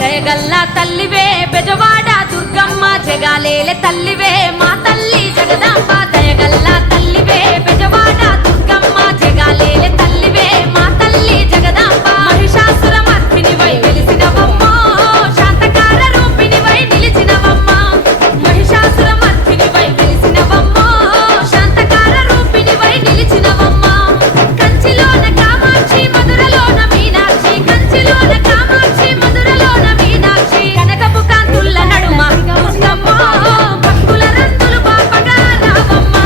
దయగల్లా తల్లివే బెజవాడ దుర్గమ్మ జగాలేలే తల్లివే మా తల్లి జగదాంబ దయగల్లా తల్లివే బెజవాడ దుర్గమ్మ జగాలేలే తల్లివే మా తల్లి జగదాంబ మహిషాసుర మర్దినివై వెలిసినవమ్మ శాంతకార రూపిణివై నిలిచినవమ్మ మహిషాసుర మర్దినివై వెలిసినవమ్మ శాంతకార రూపిణివై నిలిచినవమ్మ కంచిలోన కామాక్షి మధురలోన మీనాక్షి కంచిలోన కామాక్షి మధురలోన మీనాక్షి కనకపు కాంతుల్ల నడుమ దుర్గమ్మ భక్తుల రంతులు బాపగా రావమ్మ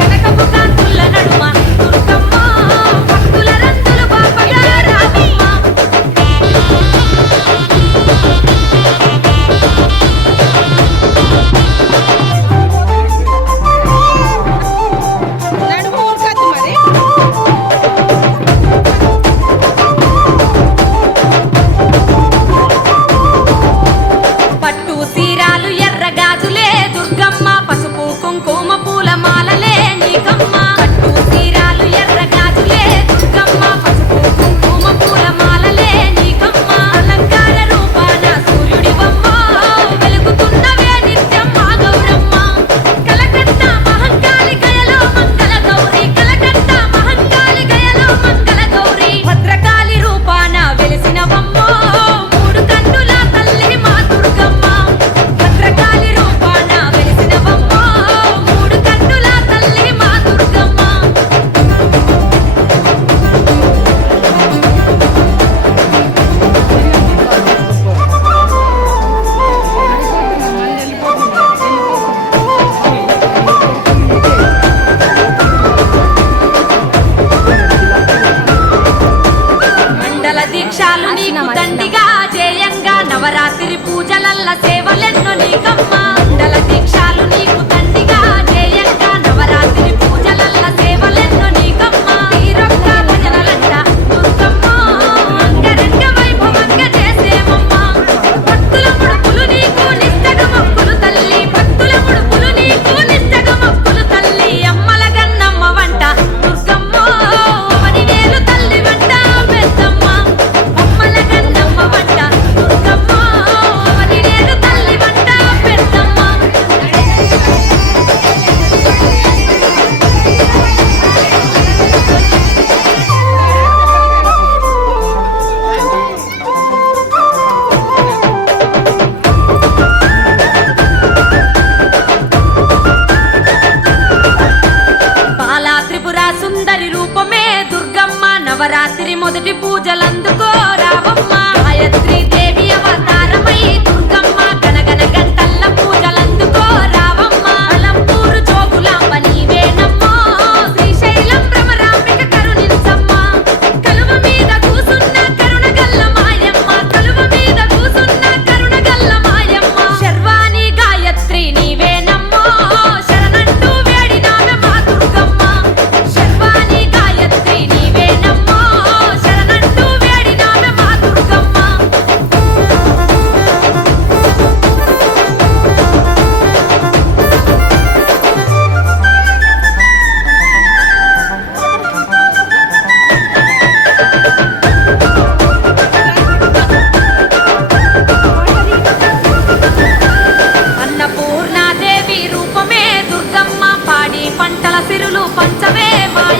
కనకపు కాంతుల్ల నడుమ దుర్గమ్మ భక్తుల రంతులు బాపగా రావమ్మ పట్టు సీరాలు ఎర్ర గాజులే దుర్గమ్మ పసుపు కుంకుమ పూల మాలలే నీకమ్మ పట్టు సీరాలు ఎర్ర గాజులే దుర్గమ్మ పసుపు కుంకుమ పూల మాలలే నీకమ్మ అలంకార రూపాన సూర్యుడివమ్మ వెలుగుతున్నవే నిత్యం మా గౌరమ్మ కలకత్త మహంకాళి గయలో మంగళ గౌరి కలకత్త మహంకాళి గయలో మంగళ గౌరి భద్రకాళి రూపాన వెలిసినవమ్మ మూడు కన్నుల తల్లి మా దుర్గమ్మ భద్రకాళి రూపాన వెలిసినవమ్మ మూడు కన్నుల తల్లి మా దుర్గమ్మ మండల దీక్షాలు నీకు దండిగా జయంగా నవరాత్రి పూజలల్ల సేవలెన్నో నీకమ్మ మండల దీక్షాలు నీకు దండిగా జయంగా నవరాత్రి పూజలల్ల సేవలెన్నో నీకమ్మ తీరొక్క భజనలంట దుర్గమ్మ అంగరంగ వైభవంగా చేసేమమ్మ భక్తుల ముడుపులు నీకు నిష్టగ మొక్కులు తల్లి భక్తుల ముడుపులు నీకు నిష్టగ మొక్కులు తల్లి అమ్మల గన్నమ్మ వంట దుర్గమ్మ వనినేలు తల్లి వంట పెద్దమ్మ అమ్మల గన్నమ్మ వంట దుర్గమ్మ వనినేలు తల్లి వంట పెద్దమ్మ బాలా త్రిపుర సుందరి రూపమే దుర్గమ్మ నవరాత్రి మొదటి పూజలందుకో రావమ్మ గాయత్రి దేవి అవతారమై దుర్గమ్మ గనగన గంటల్ల పూజలందుకో రావమ్మ అలంపూరు జోగులాంబ నీవేనమ్మ శ్రీశైలం భ్రమరాంబిక కరుణించమ్మ కలువ మీద కూసున్న కరుణగల్ల మాయమ్మ కలువ మీద కూసున్న కరుణగల్ల మాయమ్మ శర్వాణి గాయత్రి నీవేనమ్మ శరణంటూ వేడినామె మా దుర్గమ్మ శర్వాణి గాయత్రి నీవేనమ్మ శరణంటూ వేడినామె మా దుర్గమ్మ అన్నపూర్ణాదేవి రూపమే దుర్గమ్మ పాడి పంటల సిరులు పంచవే మాయ